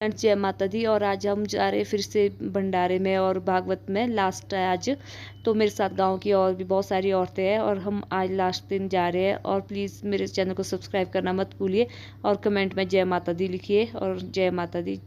Friends, जय माता दी। और आज हम जा रहे हैं फिर से भंडारे में और भागवत में। लास्ट है आज, तो मेरे साथ गांव की और भी बहुत सारी औरतें हैं और हम आज लास्ट दिन जा रहे हैं। और प्लीज़ मेरे चैनल को सब्सक्राइब करना मत भूलिए और कमेंट में जय माता दी लिखिए और जय माता दी।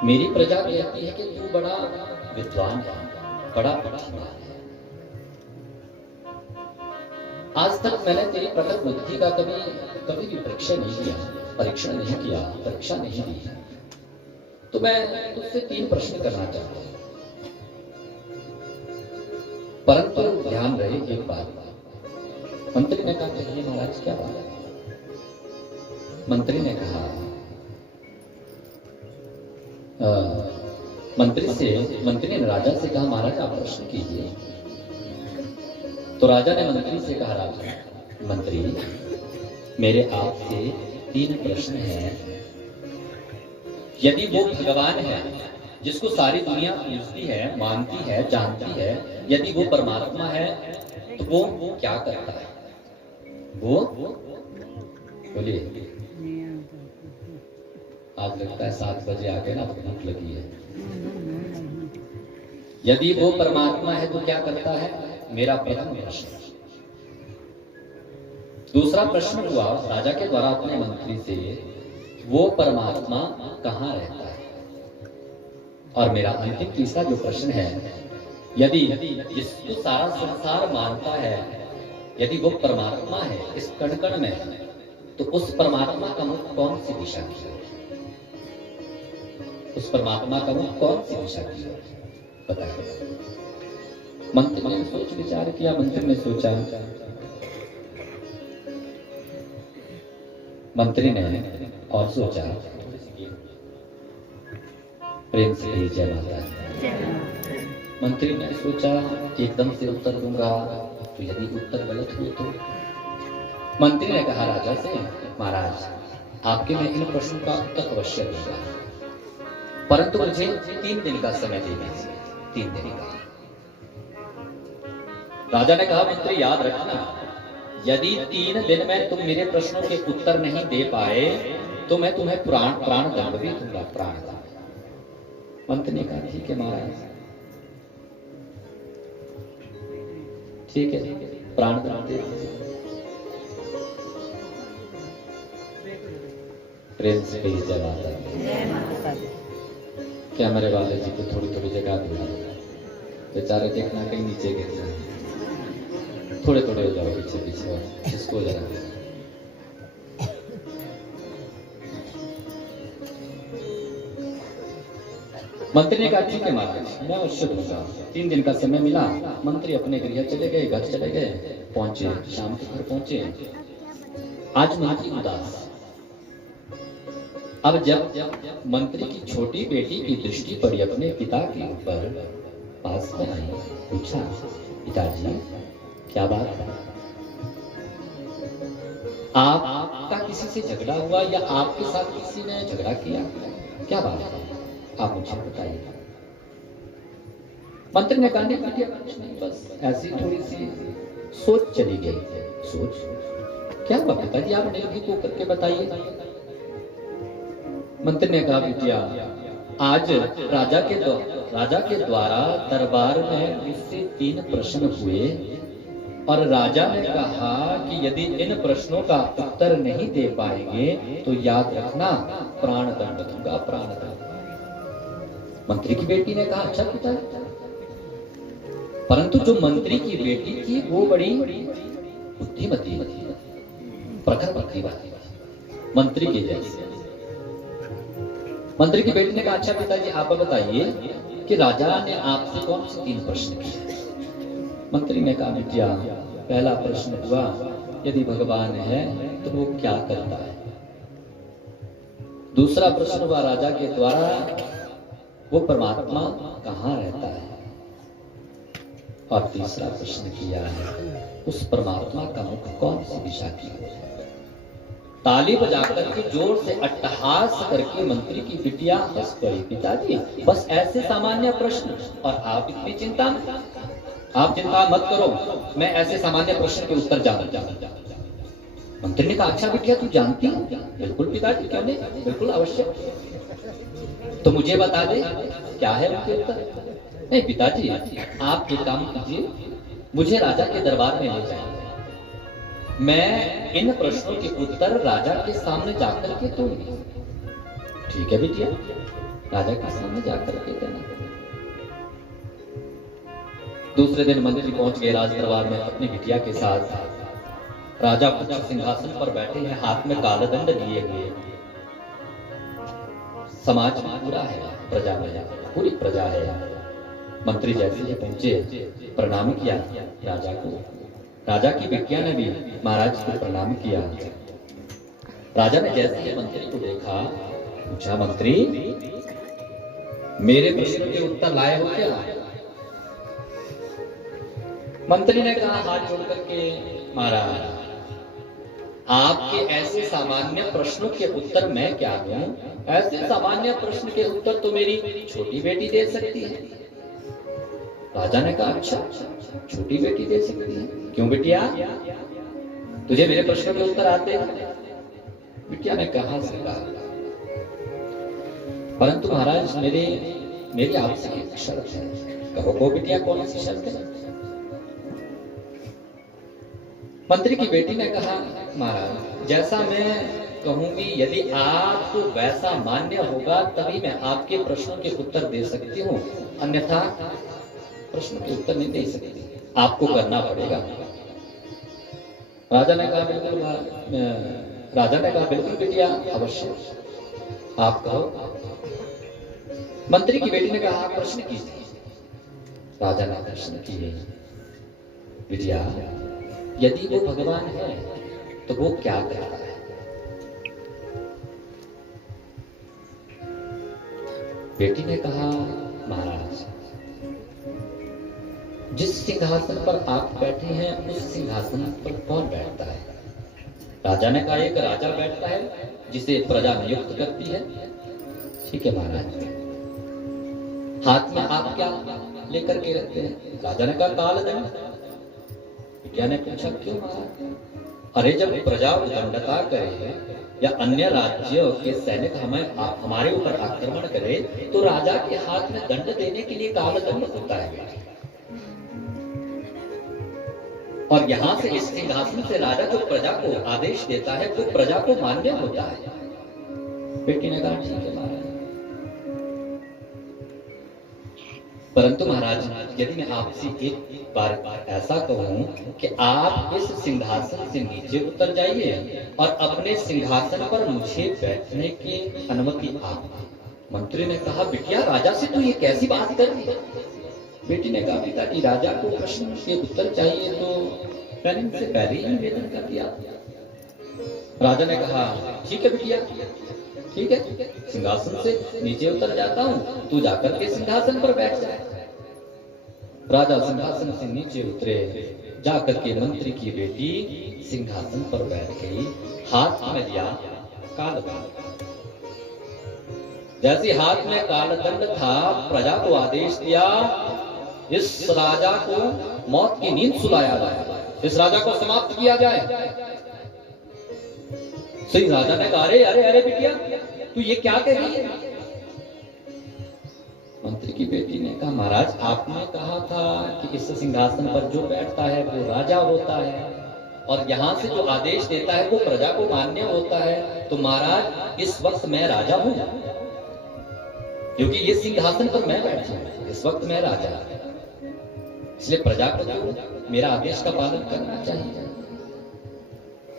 मेरी प्रजा कहती है कि तू बड़ा विद्वान है, बड़ा बुद्धिमान है। आज तक मैंने तेरी प्रकट बुद्धि का कभी भी परीक्षण नहीं किया, परीक्षा नहीं दी। तो मैं तुझसे 3 प्रश्न करना चाहता हूं, परंतु ध्यान रहे एक बात। मंत्री ने कहा, कहिए महाराज क्या बात है? मंत्री ने कहा, मंत्री ने राजा से कहा, महाराज आप प्रश्न कीजिए। तो राजा ने मंत्री से कहा, राजा मंत्री मेरे आपसे 3 प्रश्न हैं। यदि वो भगवान है जिसको सारी दुनिया पूजती है, मानती है, जानती है, यदि वो परमात्मा है तो वो क्या करता है? वो बोलिए। आज लगता है 7 बजे आके ना भूख लगी है। यदि वो परमात्मा है तो क्या करता है? मेरा प्रथम प्रश्न। दूसरा प्रश्न हुआ राजा के द्वारा अपने मंत्री से, वो परमात्मा कहाँ रहता है? और मेरा अंतिम तीसरा जो प्रश्न है, यदि जिसको सारा संसार मानता है, यदि वो परमात्मा है इस कण कण में, तो उस परमात्मा का मुख कौन सी दिशा की है? उस परमात्मा का मुख कौन सी दिशा की है? बताइए। मंत्री ने सोच विचार किया। मंत्री ने सोचा, मंत्री ने और सोचा, प्रेम से जय माता दी। मंत्री ने सोचा एकदम से उत्तर दूंगा तो यदि उत्तर गलत हुए तो? मंत्री ने कहा राजा से, महाराज आपके मैं इन प्रश्नों का उत्तर अवश्य दूंगा, परंतु मुझे 3 दिन का समय दे दीजिए। 3 दिन का। राजा ने कहा, मंत्री याद रखना, यदि 3 दिन में तुम मेरे प्रश्नों के उत्तर नहीं दे पाए तो मैं तुम्हें प्राण दंड भी दूंगा, प्राण दंड। मंत्री ने कहा, ठीक है महाराज, ठीक है, प्राण दंड दे दीजिए। प्रेम से जय माता दी। क्या मेरे वाले जी को थोड़ी थोड़ी जगह दूंगा, बेचारे देखना कहीं नीचे गिर जाए। थोड़े थोड़े हो जाओ पीछे पीछे, और इसको जरा मंत्री ने कहा ठीक है महाराज, मैं अवश्य दूंगा। 3 दिन का समय मिला। मंत्री अपने गृह चले गए, घर चले गए, पहुंचे, शाम के घर पहुंचे। आज मंत्री उदास। अब जब मंत्री की छोटी बेटी की दृष्टि पड़ी अपने पिता के ऊपर, पास में आई, पूछा, पिताजी क्या बात है? आपका किसी से झगड़ा हुआ या आपके साथ किसी ने झगड़ा किया? क्या बात है, आप मुझे बताइए। मंत्री ने कहा नहीं बेटिया, कुछ नहीं, बस ऐसी थोड़ी सी सोच चली गई। सोच? क्या हुआ पिताजी, आप निर्भीक होकर के बताइए। मंत्री ने कहा बेटिया, आज राजा के द्वारा दरबार में मुझसे 3 प्रश्न हुए और राजा ने कहा कि यदि इन प्रश्नों का उत्तर नहीं दे पाएंगे तो याद रखना, प्राण दंड दूंगा, प्राण दंड। मंत्री की बेटी ने कहा अच्छा पिता। परंतु जो मंत्री की बेटी थी वो बड़ी बुद्धिमती, प्रखर बुद्धिमती, मंत्री के जैसे। मंत्री की बेटी ने कहा अच्छा पिताजी आप बताइए कि राजा ने आपसे कौन से 3 प्रश्न किए? मंत्री ने कहा बेटिया, पहला प्रश्न हुआ यदि भगवान है तो वो क्या करता है। दूसरा प्रश्न हुआ राजा के द्वारा वो परमात्मा कहाँ रहता है। और तीसरा प्रश्न किया है उस परमात्मा का मुख कौन सी दिशा की ओर है। ताली बजाकर के जोर से अट्टहास करके मंत्री की बिटिया हंस पड़ी। पिताजी बस ऐसे सामान्य प्रश्न और आप इतनी चिंता में, आप चिंता मत करो, मैं ऐसे सामान्य प्रश्न के उत्तर जानता हूं। मंत्री ने कहा अच्छा बिटिया तू जानती है? बिल्कुल पिताजी, क्यों नहीं, बिल्कुल अवश्य। तो मुझे बता दे क्या है उनके उत्तर। नहीं पिताजी आप एक काम कीजिए, मुझे राजा के दरबार में ले जाइए, मैं इन प्रश्नों के उत्तर राजा के सामने जाकर के दूंगी। ठीक है बिटिया, राजा के सामने जाकर के देना। दूसरे दिन मंत्री पहुंच गए राज दरबार में अपनी बिटिया के साथ। राजा उच्च सिंहासन पर बैठे हैं, हाथ में कालदंड लिए हुए। समाज पूरा है, प्रजा में पूरी प्रजा है। मंत्री जैसे ही पहुंचे प्रणाम किया राजा को। राजा की बिटिया ने भी महाराज को प्रणाम किया। राजा ने जैसे ही मंत्री को देखा पूछा मंत्री मेरे प्रश्न के उत्तर लाए हो क्या? मंत्री ने कहा हाथ जोड़ करके महाराज आपके ऐसे सामान्य प्रश्नों के उत्तर मैं क्या दूं? ऐसे सामान्य प्रश्न के उत्तर तो मेरी छोटी बेटी दे सकती है। राजा ने कहा अच्छा छोटी बेटी दे सकती है, क्यों बिटिया तुझे मेरे प्रश्नों के उत्तर आते हैं? बिटिया ने कहा सरकार, परंतु महाराज मेरी आपसे एक शर्त है। कहो को बिटिया कौन सी शर्त है? मंत्री की बेटी ने कहा महाराज जैसा मैं कहूंगी यदि आपको वैसा मान्य होगा तभी मैं आपके प्रश्नों के उत्तर दे सकती हूँ, अन्यथा प्रश्न के उत्तर नहीं दे सकती, आपको करना पड़ेगा। राजा ने कहा बिल्कुल बिटिया अवश्य आप कहो। मंत्री की बेटी ने कहा आप प्रश्न कीजिए। राजा ने प्रश्न किए बिटिया यदि वो भगवान है तो वो क्या करता है? बेटी ने कहा महाराज जिस सिंहासन पर आप बैठे हैं उस सिंहासन पर कौन बैठता है? राजा ने कहा एक राजा बैठता है जिसे प्रजा नियुक्त करती है। ठीक है महाराज, हाथ में आप क्या लेकर के रखते हैं? राजा ने कहा कालदंड। बिटिया ने पूछा क्यों महाराज? अरे जब प्रजा दंडता करे या अन्य राज्यों के सैनिक हमारे ऊपर आक्रमण करे तो राजा के हाथ में दंड देने के लिए कालदंड होता है। और यहां से इस सिंहासन से राजा जो प्रजा को आदेश देता है वो प्रजा को मान्य होता है। बेटी ने कहा ठीक है महाराज, परंतु महाराज यदि मैं आपसे एक बार ऐसा कहूं कि आप इस सिंहासन से नीचे उतर जाइए और अपने सिंहासन पर मुझे बैठने की अनुमति आप, मंत्री ने कहा, बिटिया राजा से तू ये कैसी बात कर रही? बेटी ने कहा, पिताजी राजा को प्रश्न के उत्तर चाहिए तो मैंने इनसे पहले ही निवेदन कर दिया। राजा ने कहा, ठीक है बिटिया, ठीक है, सिंहासन से नीचे उतर जाता हूँ, तू जाकर के सिंहासन पर बैठ जा। राजा सिंहासन से नीचे उतरे, जाकर के मंत्री की बेटी सिंहासन पर बैठ गई, हाथ में लिया कालदंड। जैसे हाथ में कालदंड था, प्रजा को आदेश दिया, इस राजा को मौत की नींद सुलाया जाए, इस राजा को समाप्त किया जाए। सही राजा ने कहा, अरे अरे अरे बिटिया, तू ये क्या कह रही है? मंत्री की बेटी ने कहा, महाराज आपने कहा था कि इस सिंहासन पर जो बैठता है वो राजा होता है, और यहाँ से जो आदेश देता है वो प्रजा को मान्य होता है। तो महाराज इस वक्त मैं राजा हूँ, क्योंकि ये सिंहासन पर मैं बैठा हूँ, इस वक्त मैं राजा, इसलिए प्रजा को मेरा आदेश का पालन करना चाहिए।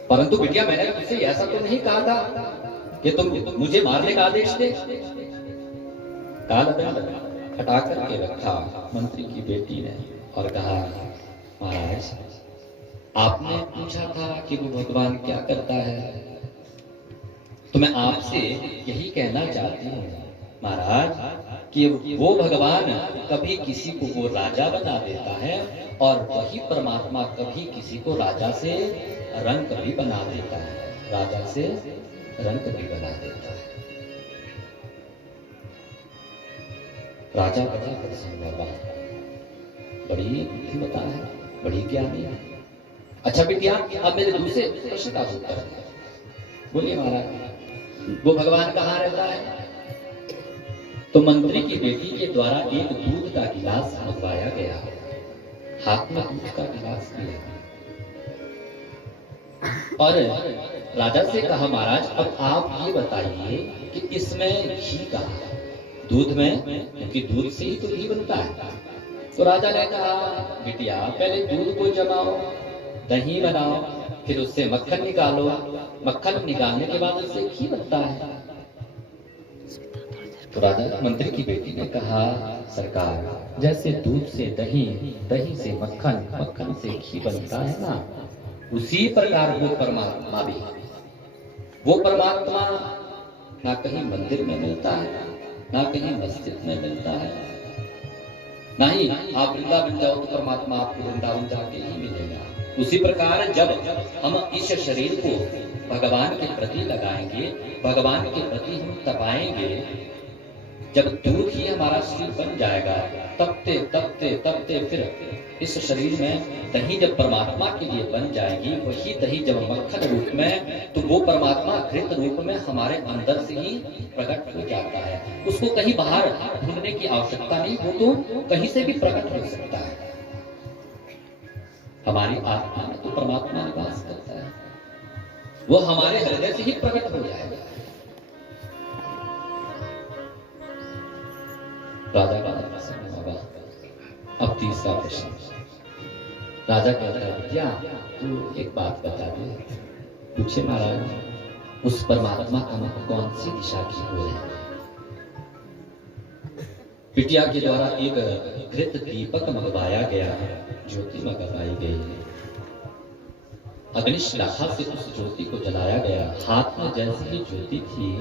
परंतु बिटिया मैंने तुझसे ऐसा तो नहीं कहा था कि तुम मुझे मारने का आदेश दे। कालदंड हटा करके रखा मंत्री की बेटी ने और कहा, महाराज आपने पूछा था कि वो भगवान क्या करता है, तो मैं आपसे यही कहना चाहती हूँ महाराज कि वो भगवान कभी किसी को वो राजा बना देता है, और वही परमात्मा कभी किसी को राजा से रंक भी बना देता है, राजा से रंक भी बना देता है। राजा बड़ा प्रसन्न हुआ, बड़ी बुद्धिमता है, बड़ी ज्ञानी है। अच्छा बिटिया, अब मेरे दूसरे प्रश्न का उत्तर बोलिए महाराज, वो भगवान कहाँ रहता है? तो मंत्री की बेटी के द्वारा एक दूध का गिलास मंगवाया गया, हाथ में दूध का गिलास दिया और राजा से कहा, महाराज अब आप ये बताइए कि इसमें घी का, दूध में, क्योंकि दूध से ही तो घी बनता है। तो राजा ने कहा, बिटिया पहले दूध को जमाओ, दही बनाओ, फिर उससे मक्खन निकालो, मक्खन निकालने के बाद उससे घी बनता है। तो राजा मंत्री की बेटी ने कहा, सरकार जैसे दूध से दही, दही से मक्खन, मक्खन से घी बनता है ना, उसी प्रकार वो परमात्मा भी, वो परमात्मा ना कहीं मंदिर में मिलता है, ना कहीं मस्जिद में मिलता है, ना ही आप वृंदावन जाओ तो परमात्मा आपको वृंदावन जाके ही मिलेगा। उसी प्रकार जब हम इस शरीर को भगवान के प्रति लगाएंगे, भगवान के प्रति हम तपाएंगे, जब दूध ही हमारा शरीर बन जाएगा, तपते तपते तपते फिर इस शरीर में दही जब परमात्मा के लिए बन जाएगी, वही दही जब मक्खन रूप में, तो वो परमात्मा घृत रूप में हमारे अंदर से ही प्रकट हो जाता है। उसको कहीं बाहर ढूंढने की आवश्यकता नहीं, वो तो कहीं से भी प्रकट हो सकता है। हमारी आत्मा में तो परमात्मा निवास करता है, वो हमारे हृदय से ही प्रकट हो जाएगा। राजा का प्रश्न होगा। अब तीसरा प्रश्न, राजा कहता है, बिटिया तू एक बात बता दे। पूछे महाराज, उस परमात्मा का मुख कौन सी दिशा की ओर है? बिटिया के द्वारा एक घृत दीपक मंगवाया गया है, ज्योति मंगवाई गई है, अग्निशिलाखा से उस ज्योति को जलाया गया। हाथ में जैसी ही ज्योति थी,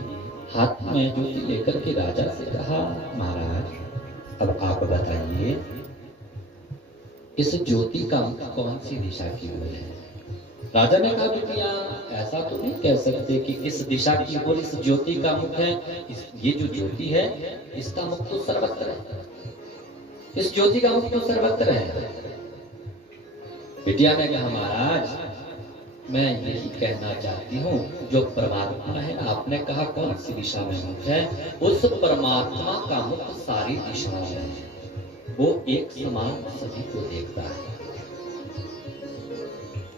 हाथ में ज्योति लेकर के राजा से कहा, महाराज अब आप बताइए इस ज्योति का मुख कौन सी दिशा की ओर है? राजा ने कहा, बिटिया ऐसा तो नहीं कह सकते कि इस दिशा की ओर इस ज्योति का मुख है। ये जो ज्योति है इसका मुख तो सर्वत्र है, इस ज्योति का मुख तो सर्वत्र है। बिटिया ने कहा, महाराज मैं यही कहना चाहती हूँ, जो परमात्मा है, आपने कहा कौन सी दिशा में मुख है, उस परमात्मा का मुख सारी दिशाओं में है, वो एक समान सभी को देखता है,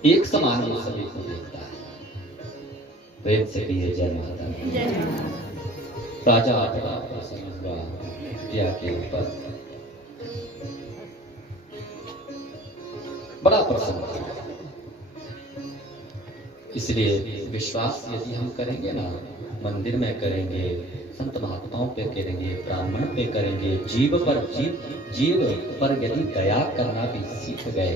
एक समान वो सभी को देखता है। प्रेम से लिए जय माता दी। राजा बड़ा प्रसन्न हुआ बिटिया के ऊपर, बड़ा प्रसन्न हुआ। इसलिए विश्वास यदि हम करेंगे ना मंदिर में करेंगे, संत महात्माओं पे करेंगे, ब्राह्मण पे करेंगे, जीव पर यदि दया करना भी सीख गए,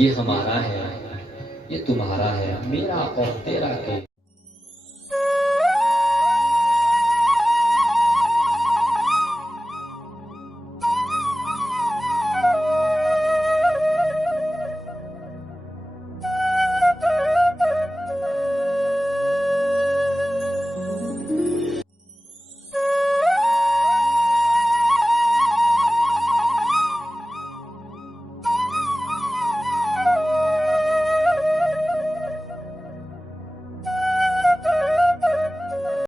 ये हमारा है, ये तुम्हारा है, मेरा और तेरा के